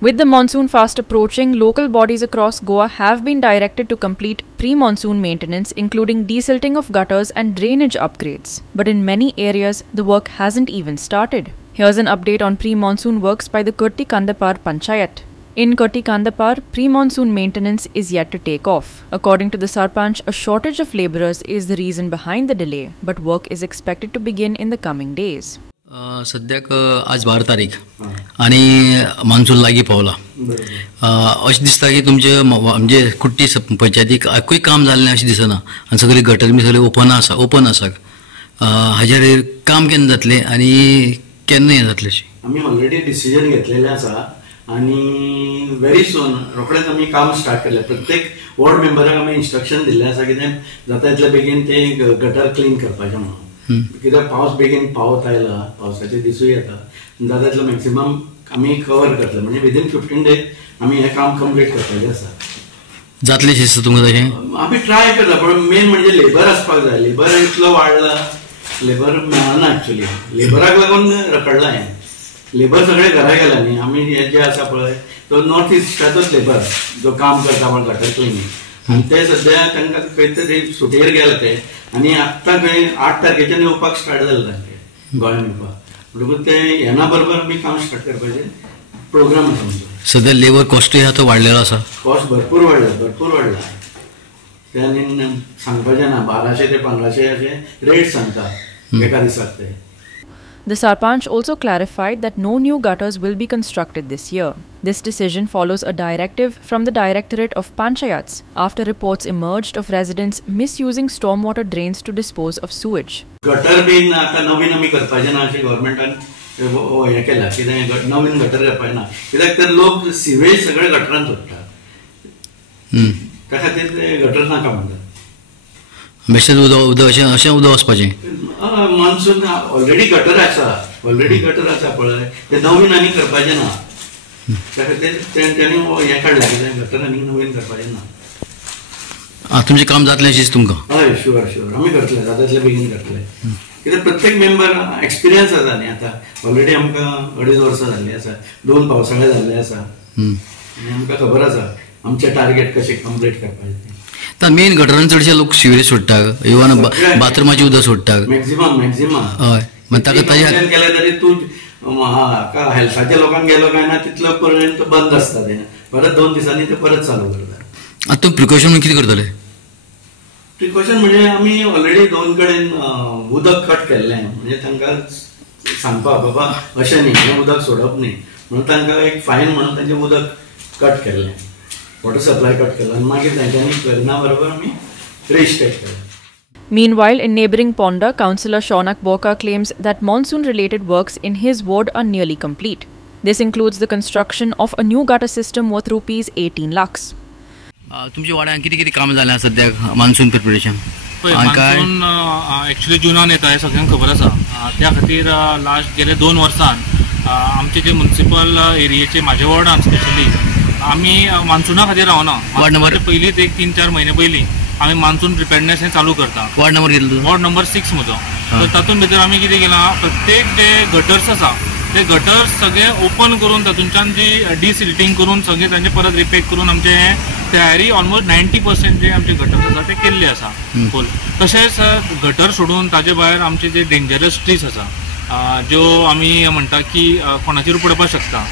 With the monsoon fast approaching, local bodies across Goa have been directed to complete pre-monsoon maintenance, including desilting of gutters and drainage upgrades. But in many areas, the work hasn't even started. Here's an update on pre-monsoon works by the Kurti Kandapar Panchayat. In Kurti Kandapar, pre-monsoon maintenance is yet to take off. According to the Sarpanch, a shortage of labourers is the reason behind the delay, but work is expected to begin in the coming days. सद्याक आज 12 तारीख आणि मान्सून लागीं पावला. अशें दिसता की तुमचे म्हणजे कुट्टी पंचायतीक एकूय काम जालें अशें दिसना आनी सगळी गटर बी सगळे ओपन आसा. हाजेर काम केन्ना जातलें आनी केन्ना हें जातलें अशें आमी ऑलरेडी डिसिजन घेतलेलें आसा आनी व्हेरी सून रोखडेंच आमी काम स्टार्ट केलें. प्रत्येक वॉर्ड मेंबराक आमी इंस्ट्रक्शन दिल्लें आसा कितें जाता तितले बेगीन ते गटर क्लीन करपाचें म्हणून. कित्याक पावस बेगीन पावत आयला, पावसाचे दिसूय येता, जाता तितलो मॅक्सिमम आमी कवर करतले म्हणजे विदीन 15 days आमी हें काम कंप्लीट करपाचें आसा. जातलें दिसता तुमकां तशें? आमी ट्राय करता पण मेन म्हणजे लेबर आसपाक जाय. लेबर इतलो वाडला, लेबर मेळना एक्चुअली. लेबराक लागून रखडला हें. लेबर सगळे घरा गेला न्ही. आमी हे जे आसा पळय तो नॉर्थ इस्टाचोच लेबर जो काम करता पण गटर क्लिनिंग आणि ते सध्या तांकां खंय तरी सुटयेर गेले ते आनी आत्तां खंय 8 तारखेच्यान येवपाक स्टार्ट जालें तांचे गोंयान येवपाक. म्हणटकूच ते येना बरोबर आमी काम स्टार्ट करपाचें प्रोग्राम आसा आमचो. सध्या लेबर कॉस्टूय आतां वाडलेलो आसा. कॉस्ट भरपूर वाडला. ते आनी सांगपाचें ना. 1200 ते 1500 अशे रेट सांगता एका दिसाक ते. The Sarpanch also clarified that no new gutters will be constructed this year. This decision follows a directive from the Directorate of Panchayats after reports emerged of residents misusing stormwater drains to dispose of sewage. Gutter बीन आता नवीन आमी करपाचें ना अशें गव्हर्नमेंटान हें केलां. कितें नवीन गटर करपाचें ना कित्याक तर लोक सिवेज सगळे गटरांत सोडटा. त्या खातीर ते गटर नाका म्हणटात. बेश्टेच उदक अशें उदक वचपाचें. मान्सून ऑलरेडी गटर आसा पळय ते नवीन आनी करपाचें ना. त्या खातीर तेंच्यांनी हें काडलें कितें गटर आनी नवीन करपाचें ना. तुमचें काम जातलें अशें तुमकां? हय शुअर आमी करतले. जाता तितले बेगीन करतले. कित्याक प्रत्येक मेंबर एक्सपिरियन्स आसा न्ही. आतां ऑलरेडी आमकां 2.5 वर्सां जाल्लीं आसा. 2 पावसाळे जाल्ले आसा आनी आमकां खबर आसा आमचें टार्गेट कशें कंप्लीट करपाचें. मेन गटरान चडशे लोक सिवेज सोडटात, इवन बाथरुमाचें उदक सोडटात मॅक्झिमम. हय मागीर ताका ताज्या केलें तरी तूं हेल्थाच्या लोकांक गेलो काय ना तितलो पर्यंत बंद आसता तें. परत 2 दिसांनी ते परत चालू करता. आतां तुमी प्रिकॉशन कितें करतले? प्रिकॉशन म्हणजे आमी ऑलरेडी 2 कडेन उदक कट केल्लें. म्हणजे तांकां सांगपाक बाबा अशें न्ही हें उदक सोडप न्ही म्हणून तांकां एक फायन म्हणून तांचें उदक कट केल्लें. वॉटर सप्लाय कट केला आणि मागीर तांच्यांनी करना बरोबर आमी रिस्टेट केलें. Meanwhile, in neighbouring Ponda, Councillor Shaunak Boka claims that monsoon-related works in his ward are nearly complete. This includes the construction of a new gutter system worth ₹18 lakhs. तुमच्या वाड्यान कितें कितें काम जालें सद्याक मान्सून प्रिपरेशन? मान्सून एक्चुअली जुनान येता हें सगळ्यांक खबर आसा. त्या खातीर लास्ट गेले 2 वर्सान आमचे जे म्युनिसिपल एरियेचे म्हाज्या वॉर्डान स्पेशली आमी मान्सूना खातीर रावना. वॉर्ड नंबर पयलींच 1-3-4 म्हयने पयलीं आमी मान्सून प्रिपेरनेस हें चालू करता. वॉर्ड नंबर कितलो? वॉर्ड नंबर 6 म्हजो. तर तातूंत भितर आमी कितें केलां प्रत्येक जे गटर्स आसा ते गटर्स सगळे ओपन करून तातूंतल्यान जी डिसिल्टिंग करून सगळे तांचे परत रिपेक करून आमचे तयारी ऑलमोस्ट 90% जे आमचे गटर्स आसा ते केल्ले आसा फूल. तशेंच गटर सोडून ताजे भायर आमचे जे डेंजरस ट्रीज आसा ज्यो आमी म्हणटा की कोणाचेर पडपाक शकता.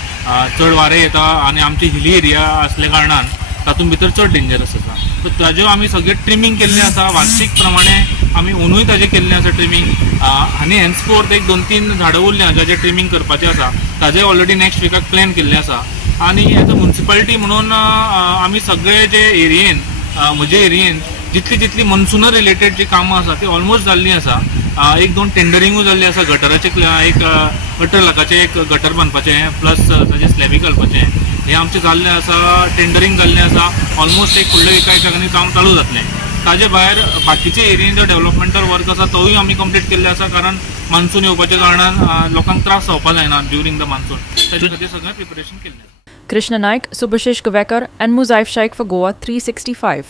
चड वारें येता आनी आमची हिली एरिया असल्या कारणान तातूंत भितर चड डेंजरस आसा. सो ताज्यो आमी सगळे ट्रिमींग केल्लें आसा. वार्षिक प्रमाणे आमी अंदूय ताजें केल्लें आसा ट्रिमींग. आनी हेन्सफोर्थ 1-2-3 झाडां उरलीं जाचे ट्रिमींग करपाचें आसा. ताजें ऑलरेडी नेक्स्ट वीकाक प्लॅन केल्लें आसा. आनी एज अ म्युनिसिपालिटी म्हणून आमी सगळे जे एरियेन म्हजे एरियेन जितली मनसुना रिलेटेड जी कामां आसा ती ऑलमोस्ट जाल्लीं आसा. 1-2 टेंडरिंगूय जाल्लीं आसा. गटराचें एक 18 लाखाचें एक गटर बांदपाचें प्लस ताजें स्लॅबी घालपाचें हें आमचें जाल्लें आसा. टेंडरिंग जाल्लें आसा. ऑलमोस्ट एक फुडल्या एका दिसांनी काम चालू जातलें. ताजे भायर बाकीचे एरियेन जो डेव्हलपमेंटल वर्क आसा तोय आमी कंप्लीट केल्ले आसा. कारण मान्सून येवपाच्या कारणान लोकांक त्रास जावपा जायना ड्युरींग द मान्सून. ताजे खातीर सगळें प्रिपरेशन केल्लें. Krishna Naik, Subhashish Gavekar and Muzaif Shaikh for Goa 365.